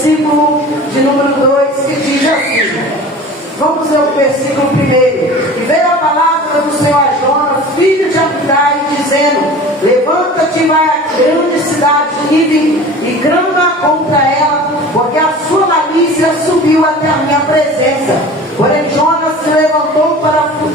versículo de número 2, que diz assim. Vamos ler o versículo 1. E veio a palavra do Senhor a Jonas, filho de Amitai, dizendo: levanta-te e vai à grande cidade de Nínive e clama contra ela, porque a sua malícia subiu até a minha presença. Porém Jonas se levantou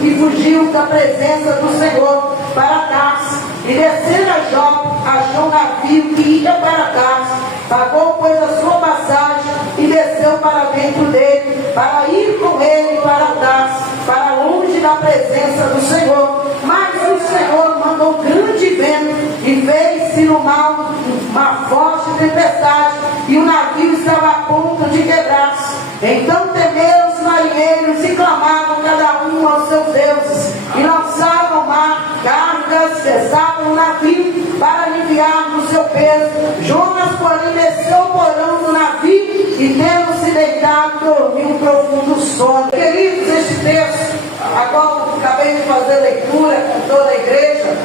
e fugiu da presença do Senhor para Tarsis, e descendo a Jope, achou um navio que ia para Tarsis, pagou pois a sua passagem e desceu para dentro dele, para ir com ele para Tarsis, para longe da presença do Senhor. Mas o Senhor mandou grande vento e fez-se no mar uma forte tempestade, e o navio estava a ponto de quebrar-se. Então temeram os marinheiros e clamavam cada um aos seus deuses, e lançaram ao mar cargas pesavam o navio para aliviar no seu peso. Jonas, porém, desceu o porão do navio e, tendo se deitado, dormiu um profundo sono. Queridos, este texto, a qual acabei de fazer leitura com toda a igreja,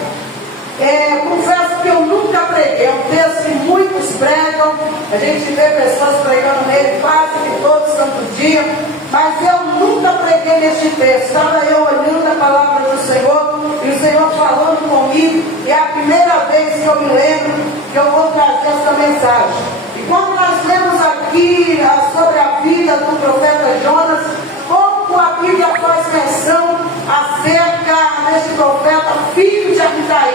confesso que eu nunca preguei. É um texto que muitos pregam, a gente vê pessoas pregando nele quase que todo santo dia, mas eu nunca preguei neste texto. Estava eu olhando a palavra do Senhor e o Senhor falando comigo, e é a primeira vez que eu me lembro que eu vou trazer essa mensagem. E quando nós lemos aqui sobre a vida do profeta Jonas, pouco a Bíblia faz menção acerca desse profeta, filho de Amitai.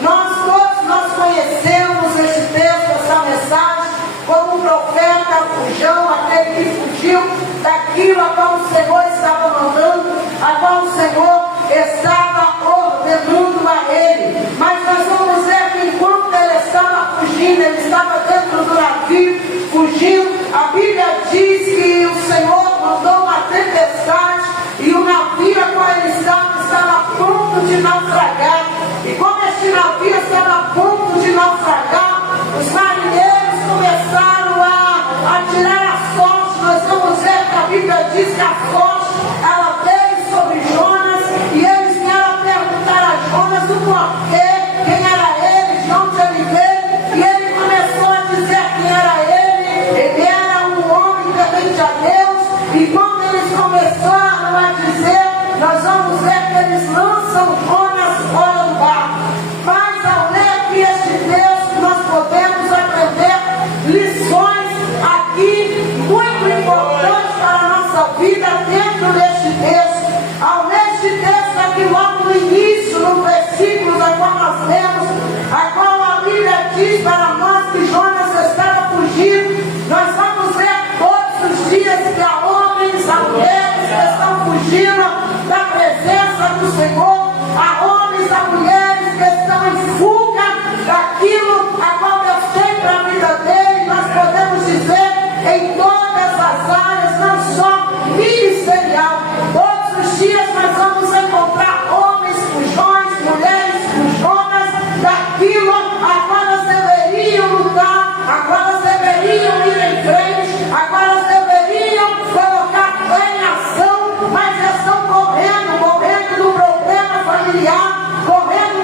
Nós conhecemos esse texto, essa mensagem, como um profeta fujão, aquele que fugiu daquilo a qual o Senhor estava mandando, a qual o Senhor estava ordenando a ele. Mas nós vamos ver que enquanto ele estava fugindo, ele estava dentro do navio, fugindo. A Bíblia diz que o Senhor mandou uma tempestade e o navio a qual ele estava a ponto de naufragar. E como este navio estava a ponto de naufragar, os marinheiros começaram a tirar a sorte. Nós vamos ver que a Bíblia diz que a sorte ela veio sobre Jonas, e eles vieram perguntar a Jonas o porquê, quem era ele, de onde ele veio, e ele começou a dizer quem era ele. Ele era um homem temente a Deus, e quando eles começaram a dizer, nós vamos ver que eles lançam Jonas fora do barco. Mas ao ler aqui este texto, nós podemos aprender lições aqui muito importantes para a nossa vida dentro deste texto. Ao ler este texto aqui logo no início, no versículo da qual nós lemos, a qual a Bíblia diz para nós que Jonas estava fugindo, nós vamos ver todos os dias que há homens, há mulheres que estão fugindo da presença do Senhor, há homens, há mulheres que estão em fuga daquilo a qual Deus tem para a vida dele. Nós podemos dizer em todas as áreas, não só ministerial. Todos os dias nós vamos encontrar homens fujões, mulheres fujonas daquilo a qual elas deveriam lutar, a qual elas deveriam ir em frente, a qual elas deveriam colocar fé em ação, mas estão correndo do problema familiar, correndo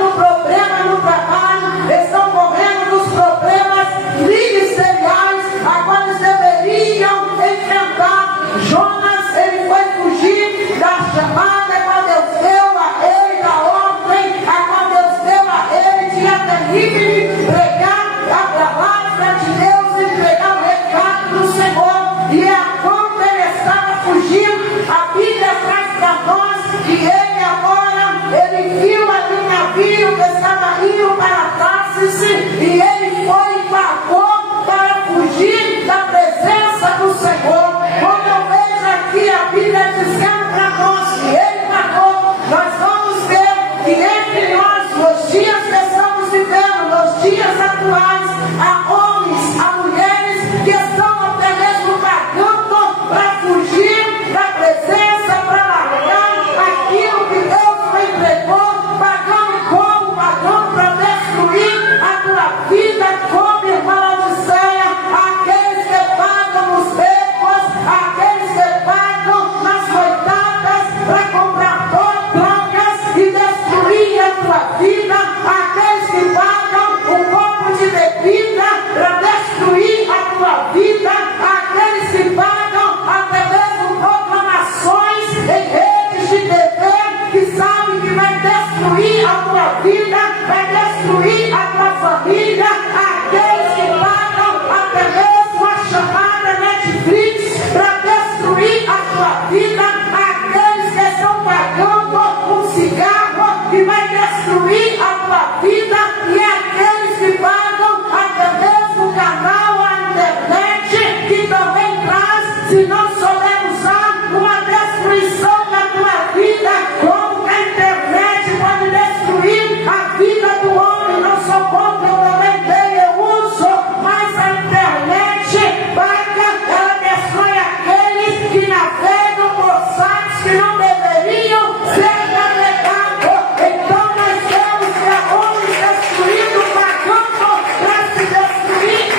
se não souber usar uma destruição na tua vida, como que a internet pode destruir a vida do homem. Não sou contra, eu também tenho, eu uso, mas a internet paga, ela destrói aqueles que navegam por sites que não deveriam ser navegados. Então nós temos que a homem destruído, pagando para se destruir.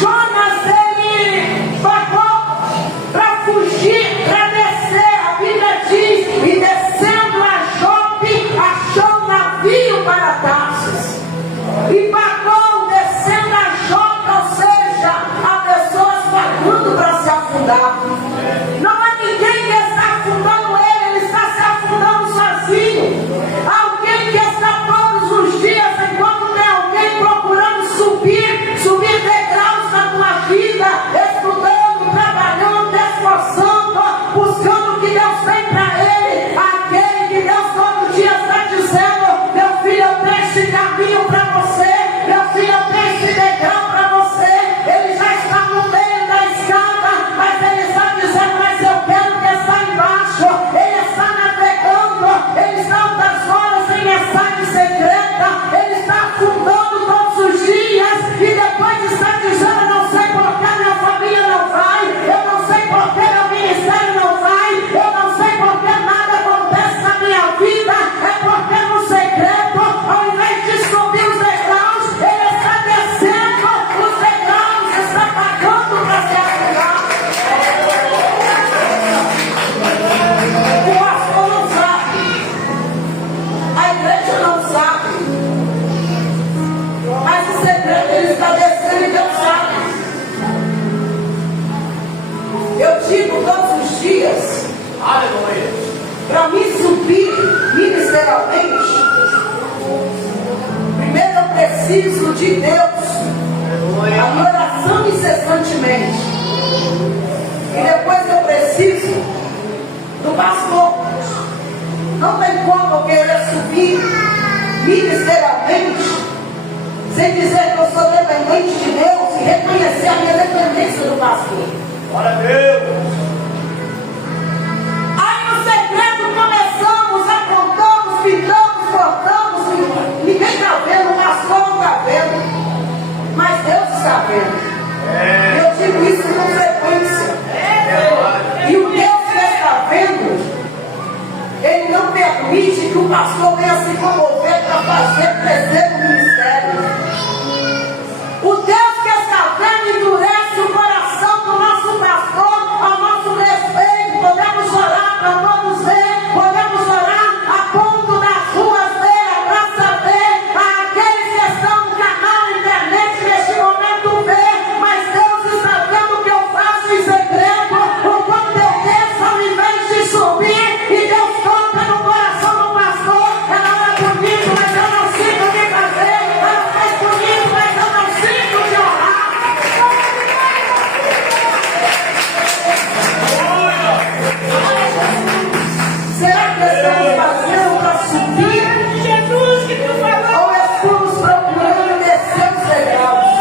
Jonas, ele pagou para fugir, para descer. A Bíblia diz, e descendo a Jope, achou um navio para Tarsis. E pagou descendo a Jope, ou seja, há pessoas pagando para se afundar. Não há ninguém que está afundando ele está se afundando sozinho. Alguém que está todos os dias, enquanto tem alguém procurando subir degraus na tua vida, estudando, trabalhando, esforçando, buscando o que Deus tem para ele. Aquele que Deus todo dia está dizendo: meu filho, eu tenho esse caminho para você, meu filho, eu tenho esse degrau para você. Ele já está no meio da escada, mas ele está dizendo: mas eu quero que está embaixo. Ele está navegando, ele está altas horas em mensagem secreta, ele está afundando todos os dias e depois está dizendo: eu não sei porque a minha família não vai, eu não sei porque meu ministério não vai, eu não sei porque nada acontece na minha vida. É porque no secreto, ao invés de subir os degraus, ele está descendo os degraus, está pagando para se afundar. O pastor não sabe, a igreja não sabe, mas o segredo ele está descendo e Deus sabe. Eu digo todos os dias, para me subir ministerialmente, primeiro eu preciso de Deus, a minha oração incessantemente, e depois eu preciso do pastor. Não tem como eu querer subir ministerialmente sem dizer que eu sou dependente de Deus e reconhecer a minha dependência do pastor. Glória a Deus. Aí no segredo começamos, apontamos, pintamos, cortamos, ninguém está vendo, o pastor não está vendo, mas Deus está vendo. Eu digo isso com frequência. E o Deus que está vendo, ele não permite que o pastor venha se comover para fazer crescer o ministério. O Deus que está vendo endurece o coração do nosso pastor ao nosso respeito. Podemos orar para todos ver, podemos orar a ponto das ruas ver, a praça ver, aqueles que estão no canal, internet, neste momento ver, mas Deus está vendo o que eu faço em segredo, o quanto eu desço ao invés de subir, e Deus toca no coração do pastor. Ela ora bonito, mas eu não sinto o que fazer, ela faz bonito, mas eu não sinto de orar. Será que estamos fazendo para subir? Jesus que tu falou. Ou estamos procurando descer os degraus?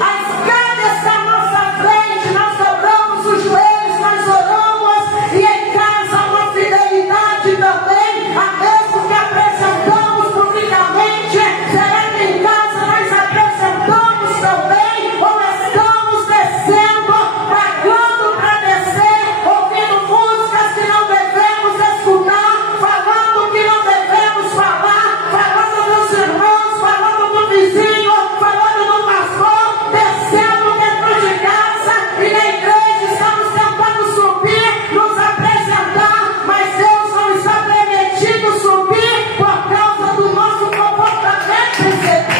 A escada está à nossa frente, nós dobramos os joelhos, nós oramos, e em casa uma fidelidade também, a mesmo que apresentamos publicamente. Será que em casa nós apresentamos também? Ou estamos descendo, pagando para descer, ouvindo músicas que não devemos escutar, falando que não devemos falar, falando dos irmãos, falando do vizinho, falando do pastor, descendo dentro de casa e na igreja estamos tentando subir, nos apresentar, mas Deus não está permitindo subir por causa do nosso comportamento inseguro.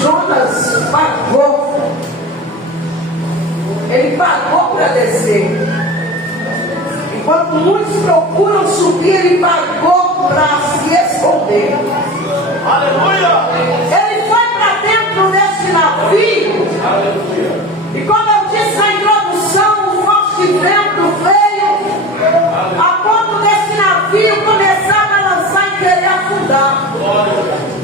Jonas pagou, ele pagou para descer. Enquanto muitos procuram subir, ele pagou para se esconder. Aleluia. Ele foi para dentro desse navio. Aleluia. E como eu disse na introdução, o forte vento veio a ponto desse navio começar a balançar e querer afundar. Glória a Deus.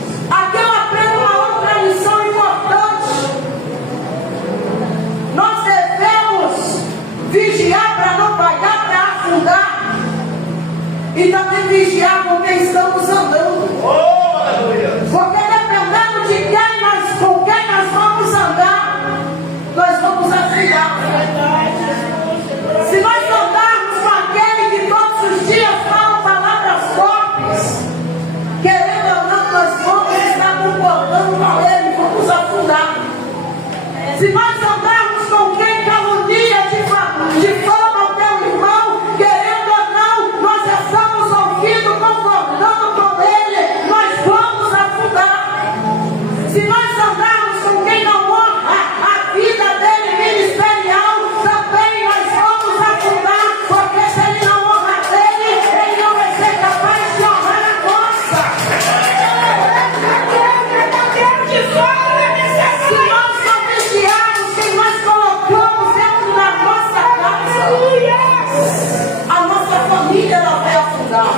Se nós andarmos com quem calunia, difama o teu irmão, querendo ou não, nós estamos ouvindo, concordando com ele, nós vamos afundar. Se nós andarmos com quem não honra a vida dele ministerial, também nós vamos afundar, porque se ele não honra dele, ele não vai ser capaz de honrar a nossa. Se nós não vigiarmos quem nós colocamos dentro da nossa casa, a nossa família ela vai afundar.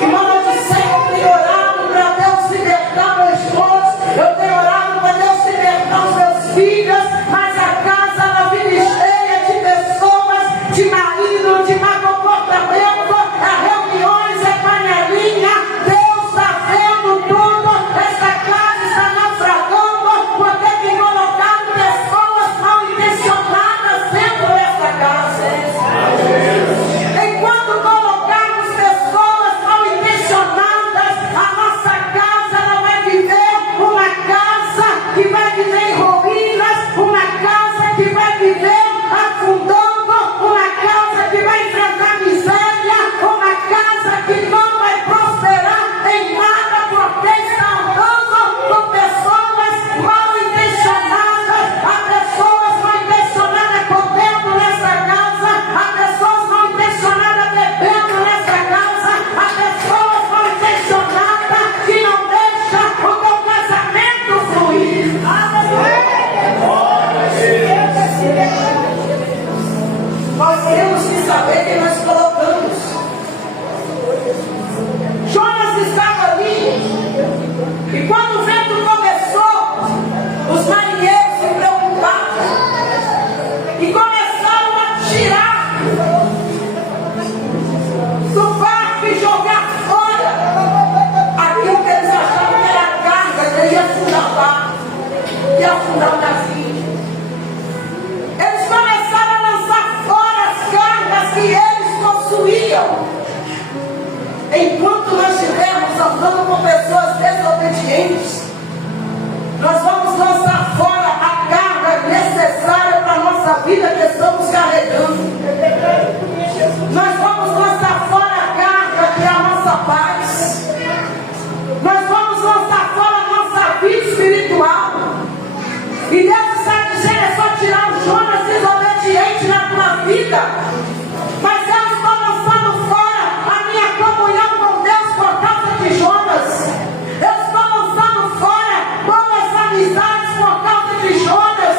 Irmão, eu disse, Senhor, eu tenho orado para Deus libertar meu esposo, eu tenho orado para Deus libertar os meus filhos, mas a casa ela vive cheia de pessoas, de marido, de má comportamento, é reuniões, é panelinha. Deus está vendo tudo, essa casa está naufragando, porque tem colocado pessoas mal intencionadas dentro dessa casa. Enquanto colocarmos pessoas mal intencionadas, a nossa casa ela vai viver uma casa que vai viver em ruínas, uma casa que vai viver afundando, uma casa que vai enfrentar miséria, uma casa que não vai prosperar em nada, porque está andando com pessoas mal intencionadas, há pessoas mal intencionadas comendo nessa casa, há pessoas mal intencionadas bebendo nessa casa, há pessoas mal intencionadas que não deixam o teu casamento fluir. Nós temos que saber quem nós colocamos. Jonas estava ali, e quando o vento começou, os marinheiros se preocuparam e começaram a tirar do barco e jogar fora aquilo que eles achavam que era a carga, que ia afundar o barco, ia afundar o navio. Eles começaram a lançar fora as cargas que eles possuíam. Enquanto nós estivermos andando com pessoas desobedientes, nós vamos lançar fora a carga necessária para a nossa vida que estamos carregando. Nós vamos lançar fora a carga que é a nossa paz. Nós vamos lançar fora a nossa vida espiritual. E Deus está dizendo, é só tirar o Jonas desobediente na tua vida. Mas eu estou lançando fora a minha comunhão com Deus por causa de Jonas. Eu estou lançando fora boas amizades por causa de Jonas.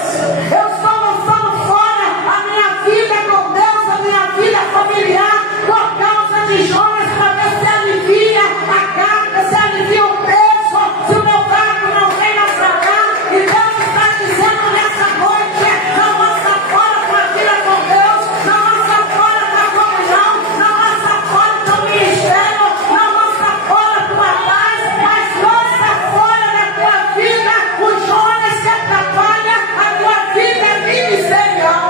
Eu estou lançando fora a minha vida com Deus, a minha vida familiar por causa de Jonas, para ver se alivia a carga, se alivia o peso, se o meu barco não vem naufragar. E Deus está dizendo nessa noite, não lança fora a tua vida com Deus, não lança fora a tua comunhão, não lança fora o teu ministério, não lança fora a tua paz, mas lança fora da tua vida o Jonas que atrapalha a tua vida ministerial.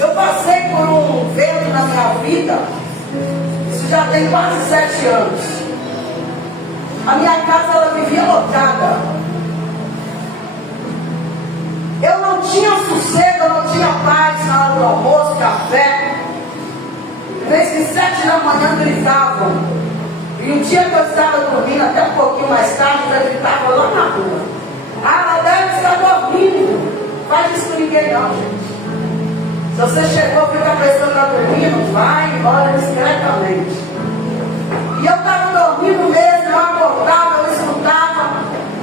Eu passei por um vento na minha vida, isso já tem quase 7 anos. A minha casa ela vivia lotada. Eu não tinha sossego, eu não tinha paz na hora do almoço, café. Desde 7 da manhã gritavam. E um dia que eu estava dormindo, até um pouquinho mais tarde, eu gritava lá na rua. Ah, ela deve estar dormindo. Faz isso com ninguém não, gente. Se você chegou, fica pensando que está dormindo, vai embora discretamente. E eu estava dormindo mesmo, eu acordava, eu escutava,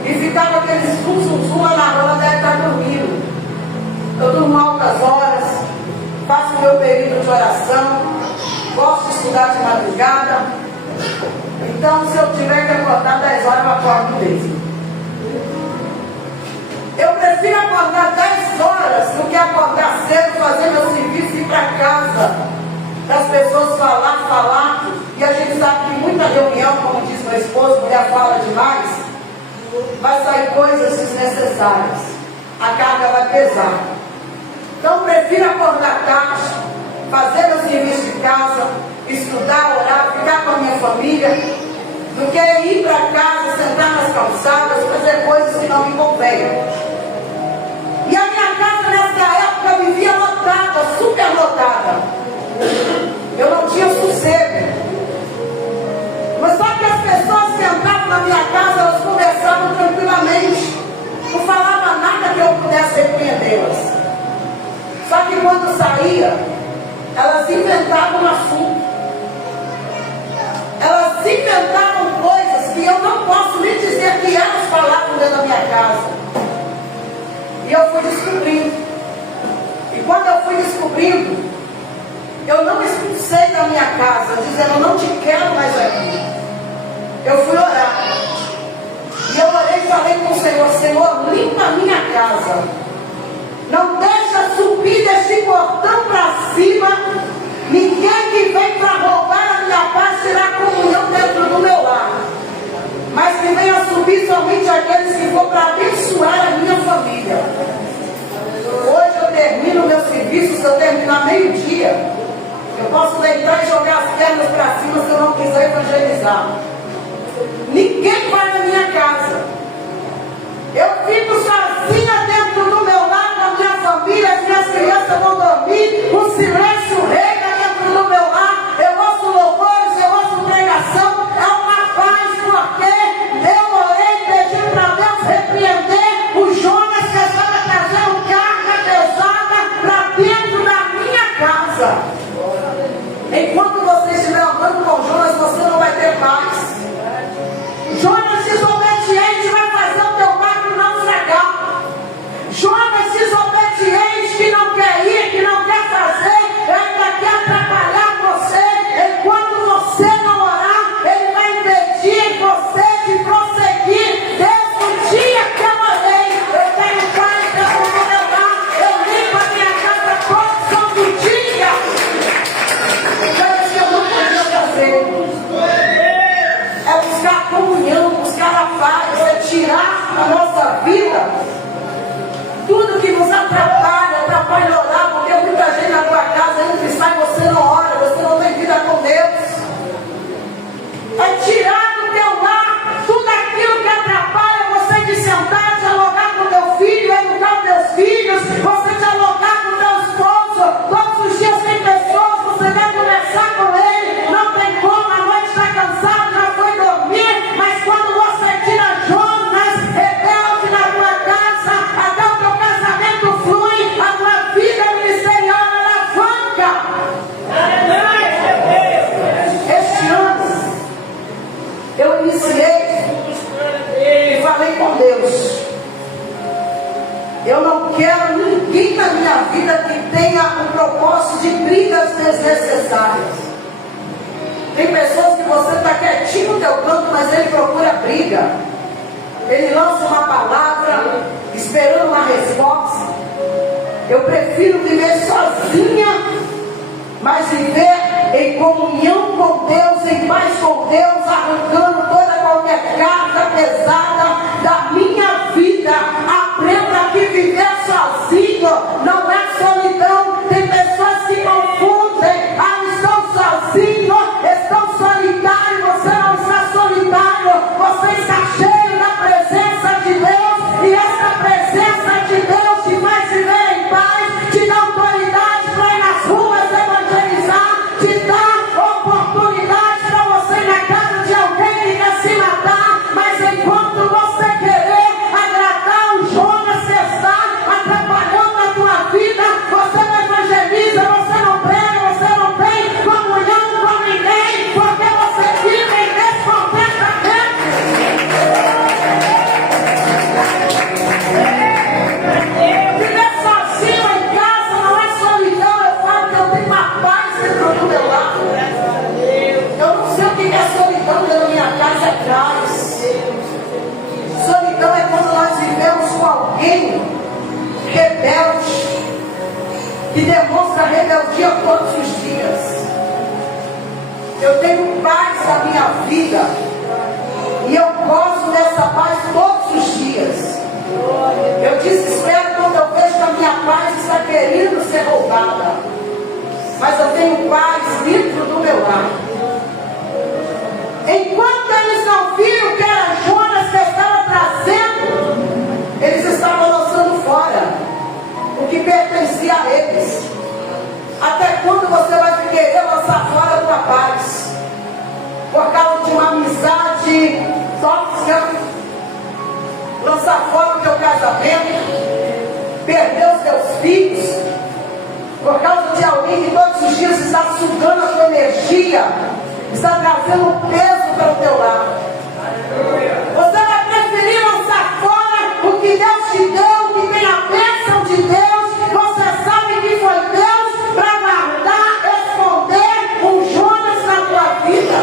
e ficava aquele zum lá na rua, deve estar dormindo. Eu durmo altas horas, faço meu período de oração, gosto de estudar de madrugada. Então, se eu tiver que acordar 10 horas, eu acordo mesmo. Eu prefiro acordar 10 horas do que acordar cedo, fazer meu serviço e ir para casa. Das pessoas falar, e a gente sabe que muita reunião, como diz meu esposo, mulher fala demais, vai sair coisas desnecessárias. A carga vai pesar. Então, prefiro acordar tarde, fazer meu serviço de casa, estudar, orar, ficar com a minha família, ir para casa, sentar nas calçadas, fazer coisas que não me convêm. E a minha casa nessa época vivia lotada, super lotada. Eu não tinha sossego. Mas só que as pessoas que entravam na minha casa, elas conversavam tranquilamente. Não falava nada que eu pudesse repreendê-las. Só que quando saía, elas inventavam um assunto. Elas inventavam coisas que eu não posso lhe dizer que elas falavam dentro da minha casa. E eu fui descobrindo. E quando eu fui descobrindo, eu não expulsei da minha casa, dizendo, eu não te quero mais aqui. Eu fui orar. E eu orei e falei com o Senhor, Senhor, limpa a minha casa. Não deixa subir desse portão para cima ninguém que vem para roubar a minha paz, tirar comunhão dentro do meu lar. Mas que venha subir somente aqueles que for para abençoar a minha família. Hoje eu termino meu serviço, se eu terminar meio-dia, eu posso deitar e jogar as pernas para cima se eu não quiser evangelizar. Ninguém vai na minha casa. Eu fico sozinha dentro do meu lar com a minha família, as minhas crianças vão dormir, o silêncio reina dentro do meu lar. Eu ouço louvores, eu ouço pregação. É uma paz, porque eu orei e pedi para Deus repreender o Jonas que estava trazendo carga pesada para dentro da minha casa. Enquanto você estiver andando com Jonas, você não vai ter paz. Jonas desobediente vai fazer o teu barco naufragar. Jonas desobediente que não quer ir, que não quer fazer, ainda quer atrapalhar você. Enquanto você não orar, ele vai impedir você de prosseguir. Desde o dia que eu orei, eu tenho paz dentro do meu lar. Eu limpo a minha casa todo santo dia. Coisas que eu não podia fazer. É buscar comunhão, buscar a paz, é tirar da nossa vida tudo que nos atrapalha orar, porque muita gente na tua casa entra e sai, você não ora, você não tem vida com Deus. É tirar do teu lar tudo aquilo que atrapalha você de sentar, dialogar com teu filho, educar teus filhos, você dialogar com teu esposo. Todos os dias tem pessoas, você vai conversar com ele, não tem como, a noite está cansado, já foi dormir, mas quando você tira Jonas, rebelde na tua casa, até o teu casamento flui, a tua vida ministerial alavanca. Este ano, eu iniciei e falei com Deus. Eu não quero ninguém na minha vida que tenha o propósito de brigas desnecessárias. Tem pessoas que você está quietinho no teu canto, mas ele procura briga. Ele lança uma palavra, esperando uma resposta. Eu prefiro viver sozinha, mas viver em comunhão com Deus, em paz com Deus, arrancando toda qualquer carga pesada da minha vida. Aprenda que viver sozinho não é solidão. Tem pessoas que confundem. Estão sozinhos, estão solitários. Você não está solitário, você está cheio da presença de Deus. E essa presença de Deus te faz viver em paz, te dá autoridade para ir nas ruas evangelizar, te dá oportunidade para você ir na casa de alguém que quer se matar. Mas enquanto você querer agradar o Jonas que está atrapalhando a tua vida, você não evangeliza, você não prega, você não tem comunhão com ninguém, porque você vive em descontentamento. Viver sozinho em casa não é solidão. Eu falo que eu tenho uma paz dentro do meu lar. Eu não sei o que é solidão dentro da minha casa atrás. Solidão é quando nós vivemos com alguém rebelde, que demonstra rebeldia todos os dias. Eu tenho paz na minha vida e eu gosto dessa paz todos os dias. Eu desespero quando eu vejo que a minha paz está querendo ser roubada, mas eu tenho paz dentro do meu lar. Enquanto eles não viram querer lançar fora a tua paz, por causa de uma amizade tóxica, lançar fora o teu casamento, perder os teus filhos, por causa de alguém que todos os dias está sugando a tua energia, está trazendo peso para o teu lado. Você vai preferir lançar fora o que Deus te deu, que tem a bênção de Deus. Você sabe que foi Deus para guardar, esconder um Jonas na tua vida.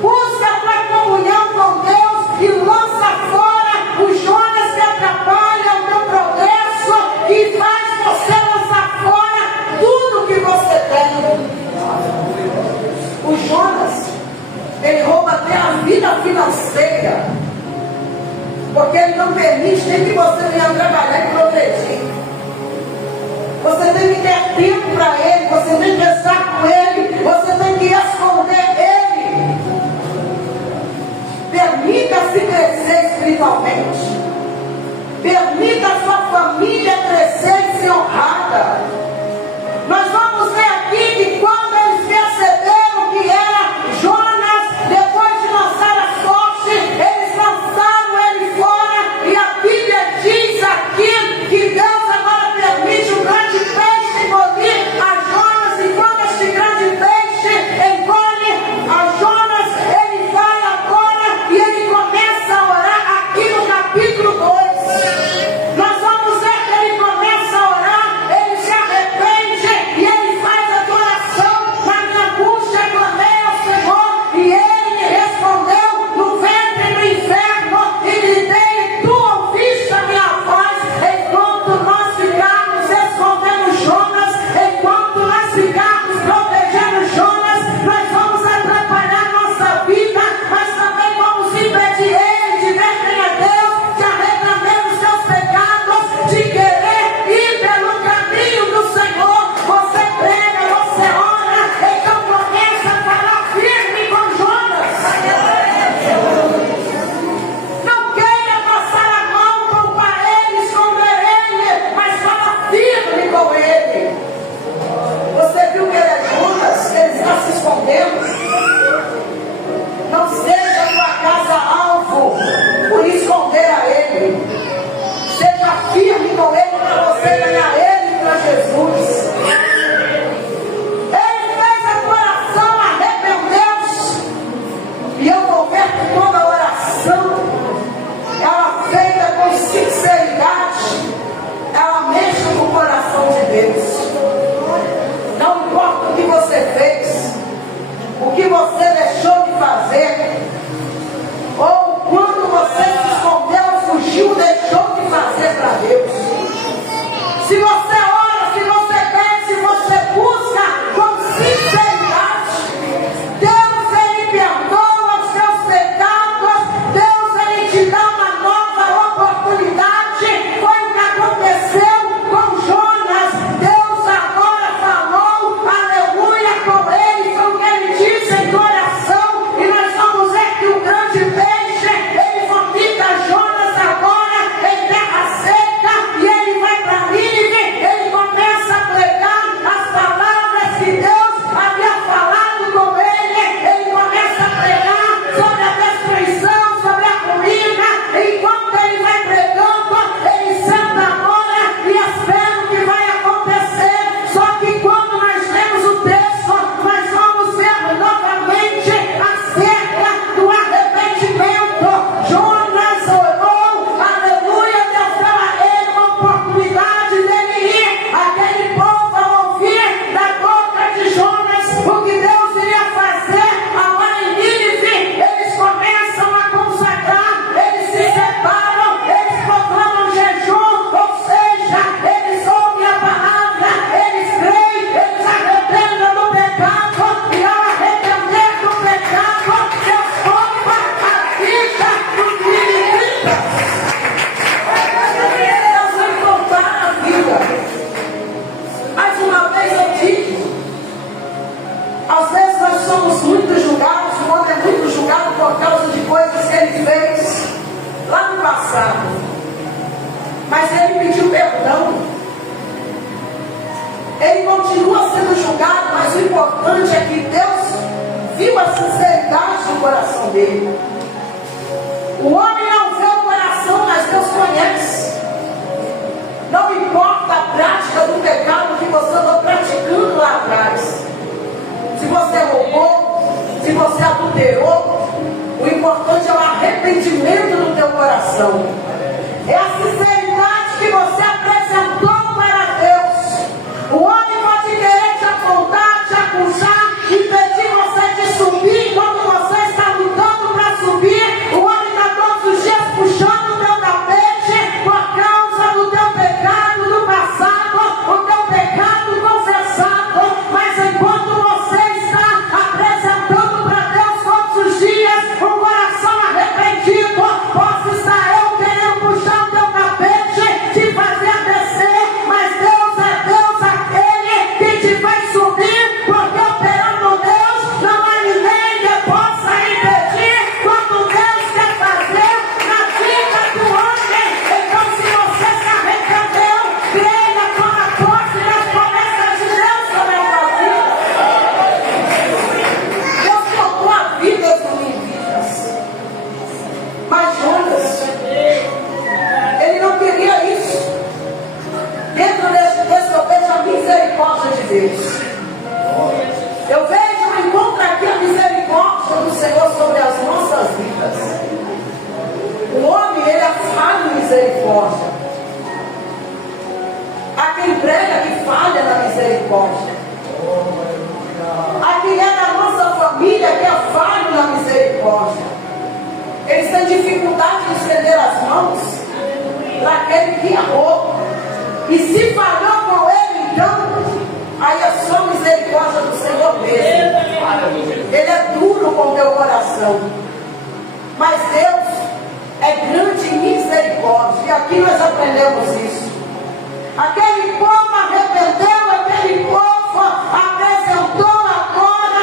Busca a tua comunhão com Deus e lança fora o Jonas que atrapalha o teu progresso, que faz você lançar fora tudo que você tem. O Jonas, ele rouba até a vida financeira, porque ele não permite nem que você venha trabalhar e progredir. Você tem que ter tempo para ele, você tem que estar com ele, você tem que esconder ele. Permita-se crescer espiritualmente, permita a sua família crescer e ser honrada. Nós vamos ver aqui que quando eles perceberam que era Jonas, depois de lançar a sorte, eles lançaram ele fora, e a Bíblia diz aqui que Deus agora permite um grande peixe engolir a Jonas, e quando este grande Ele continua sendo julgado, mas o importante é que Deus viu a sinceridade do coração dele. O homem não vê o coração, mas Deus conhece. Não importa a prática do pecado que você andou praticando lá atrás. Se você roubou, se você adulterou, o importante é o arrependimento do teu coração. É a sinceridade que você apresentou para Deus. O homem pode querer te apontar, te acusar, impedir você de subir quando você está lutando para subir. O homem está todos os dias puxando o teu tapete por causa do teu pecado do passado, o teu pecado confessado. Mas enquanto você está apresentando para Deus todos os dias um coração arrependido, posso estar eu querendo puxar o teu tapete, te fazer descer, mas Deus é Deus aquele que te faz subir, porque operando Deus não há ninguém que possa impedir quando Deus quer fazer na vida do homem. Então, se você se arrependeu, creia, toma posse das promessas de Deus sobre a tua vida. Deus colocou a vida em vidas. Mas Jonas, ele não queria isso. Dentro desse eu vejo a misericórdia de Deus. Eu vejo, encontro aqui a misericórdia do Senhor sobre as nossas vidas. O homem, ele é falho em misericórdia. Há quem prega que falha na misericórdia. Há quem é da nossa família que é falho na misericórdia. Eles têm dificuldade de estender as mãos para aquele que errou. E se falhou com ele, então, aí é só misericórdia do Senhor mesmo. Ele é duro com o teu coração. Mas Deus é grande em misericórdia. E aqui nós aprendemos isso. Aquele povo arrependeu, aquele povo apresentou agora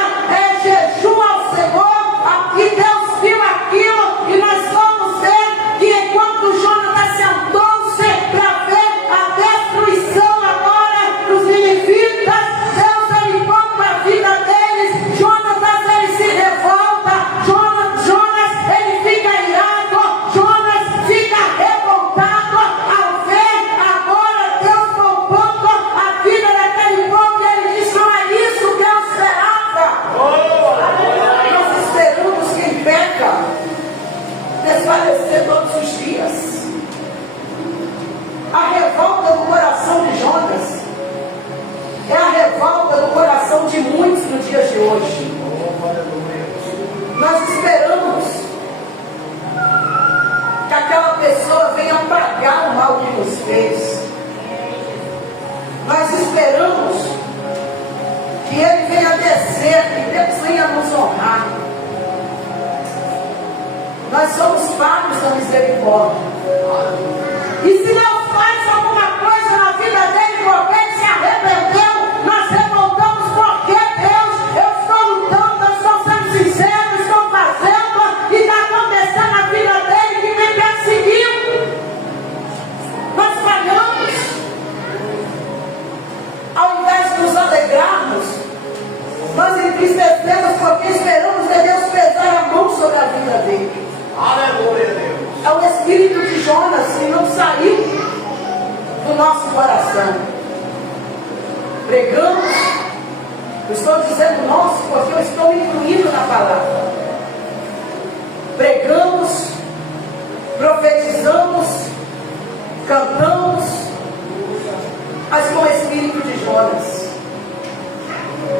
jejum ao Senhor. Aqui Deus viu aquilo e nós vamos ver que enquanto Jonas sentou-se para ver a destruição agora dos ninivitas, Deus ele poupa a vida deles. Jonas ele se revolta, Jonas ele fica irado, Jonas fica revoltado ao ver agora Deus poupando a vida daquele povo. E ele diz: não é isso que eu esperava. Nós esperamos quem peca desfalecer todos os dias. A revolta do coração de Jonas é a revolta do coração de muitos nos dias de hoje. Nós esperamos que aquela pessoa venha pagar o mal que nos fez. Nós esperamos que ele venha descer, que Deus venha nos honrar. Nós somos falhos da misericórdia. E se Deus faz alguma coisa na vida dele porque ele se arrependeu, nós revoltamos porque Deus, eu estou lutando, eu estou sendo sincero, estou fazendo, e está acontecendo na vida dele que me perseguiu. Nós falhamos. Ao invés de nos alegrarmos, nós entristecemos porque esperamos que Deus pesar a mão sobre a vida dele. Aleluia, Deus. É o espírito de Jonas que não saiu do nosso coração. Pregamos, eu estou dizendo nosso porque eu estou incluindo na palavra. Pregamos, profetizamos, cantamos, mas com o espírito de Jonas.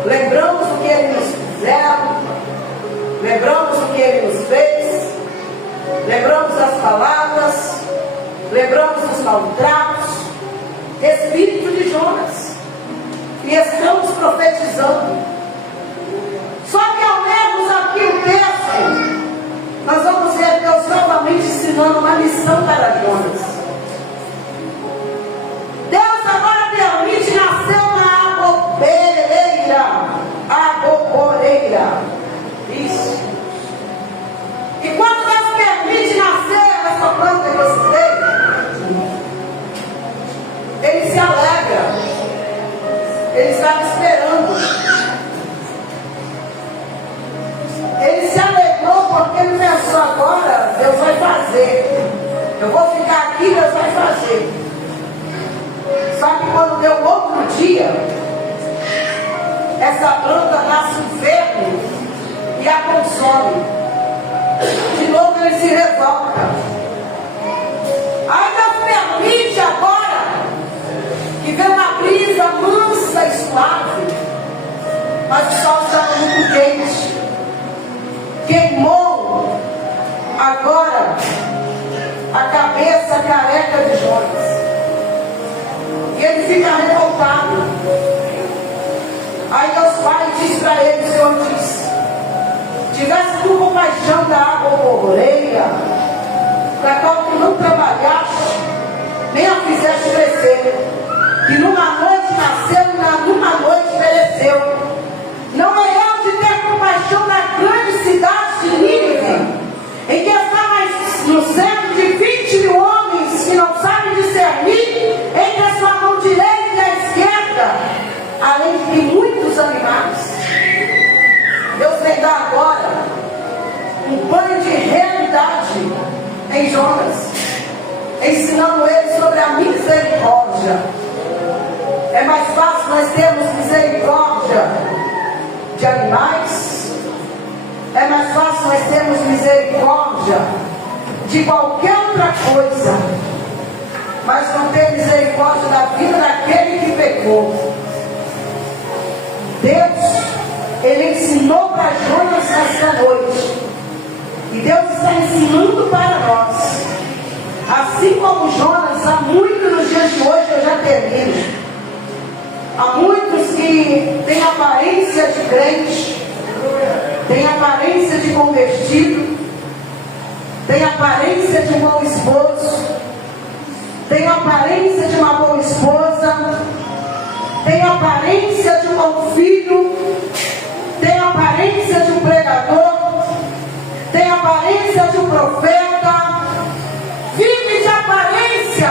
Lembramos o que ele nos fizeram, lembramos o que ele nos fez, lembramos das palavras, lembramos dos maltratos, espírito de Jonas, e estamos profetizando. Só que ao lermos aqui o texto, nós vamos ver Deus novamente ensinando uma lição para Jonas. Deus agora permite nascer uma aboboreira. Isso. E quando Deus permite nascer essa planta que eu citei, ele se alegra. Ele Ele estava esperando. Ele se alegrou porque ele pensou: agora Deus vai fazer. Eu vou ficar aqui, Deus vai fazer. Só que quando deu outro dia, essa planta nasce um inferno e a consome. De novo ele se revolta. Aí Deus permite agora que venha uma brisa mansa e suave, mas o sol estava muito quente. Queimou agora a cabeça careca de Jonas. E ele fica revoltado. Aí Deus Pai diz para ele: o Senhor diz: tivesse tu compaixão da água borboleira, para tal que não trabalhaste, nem a fizeste crescer, que numa noite nasceu e numa noite pereceu. Não é eu de ter compaixão da grande cidade de Nínive, em que está no centro de 20 mil homens que não sabem discernir entre a sua mão direita e a esquerda, além de muitos animais. Deus vem dar agora um banho de realidade em Jonas, ensinando ele sobre a misericórdia. É mais fácil nós termos misericórdia de animais, é mais fácil nós termos misericórdia de qualquer outra coisa, mas não ter misericórdia da vida daquele que pecou. Deus, Ele ensinou para Jonas esta noite, e Deus está ensinando para nós. Assim como Jonas, há muito nos dias de hoje, eu já termino. Há muitos que têm aparência de crente, têm aparência de convertido, têm aparência de um bom esposo, têm aparência de uma boa esposa, têm aparência de um bom filho, têm aparência de um pregador, têm aparência de um profeta, vive de aparência,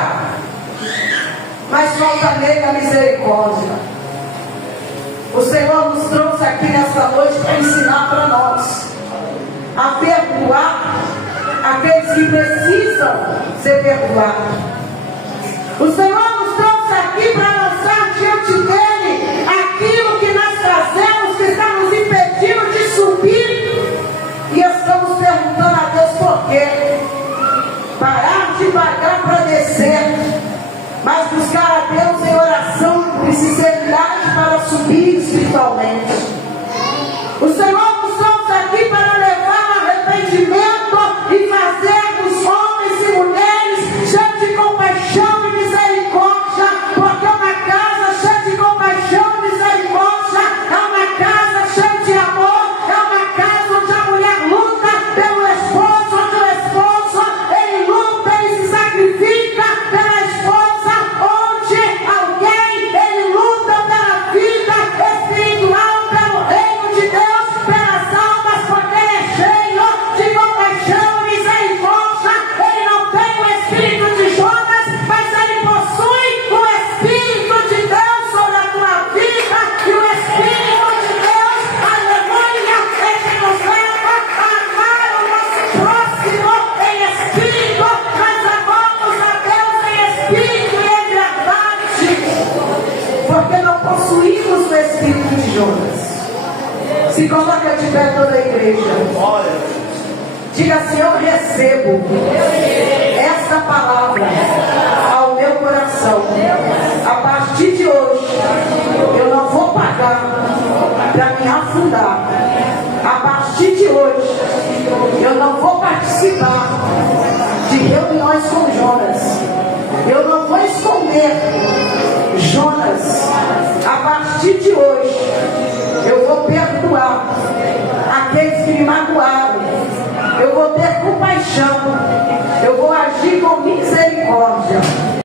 mas falta nele a misericórdia. O Senhor nos trouxe aqui nessa noite para ensinar para nós a perdoar aqueles que precisam ser perdoados. O Senhor nos trouxe aqui para lançar diante dele aquilo que nós trazemos, que está nos impedindo de subir, e estamos perguntando a Deus por quê. Parar de pagar para descer, mas buscar a Deus em oração e sinceridade para subir espiritualmente. O Senhor nos trouxe aqui para levar arrependimento e fazer dos homens e mulheres cheios de compaixão e misericórdia, porque uma casa cheia de compaixão e misericórdia é uma casa cheia de amor, é uma casa onde a mulher luta pelo esposo, onde o esposo ele luta, ele se sacrifica pela esposa, onde alguém ele luta pela vida espiritual, pelo reino de Deus, pelas almas, porque ele é cheio de compaixão e misericórdia. Ele não tem o espírito de Jonas, mas ele possui o espírito de Deus sobre a tua vida, e o espírito de Deus, aleluia, é que nos leva a amar o nosso próximo em espírito, mas amamos a Deus em espírito e em verdade, porque não possuímos o espírito de Jonas. Se coloca de pé toda a igreja. Diga assim: eu recebo esta palavra ao meu coração. A partir de hoje, eu não vou pagar para me afundar. A partir de hoje, eu não vou participar de reuniões com Jonas. Eu não vou esconder Jonas. A partir de hoje, eu vou perdoar aqueles que me magoaram. Eu vou ter compaixão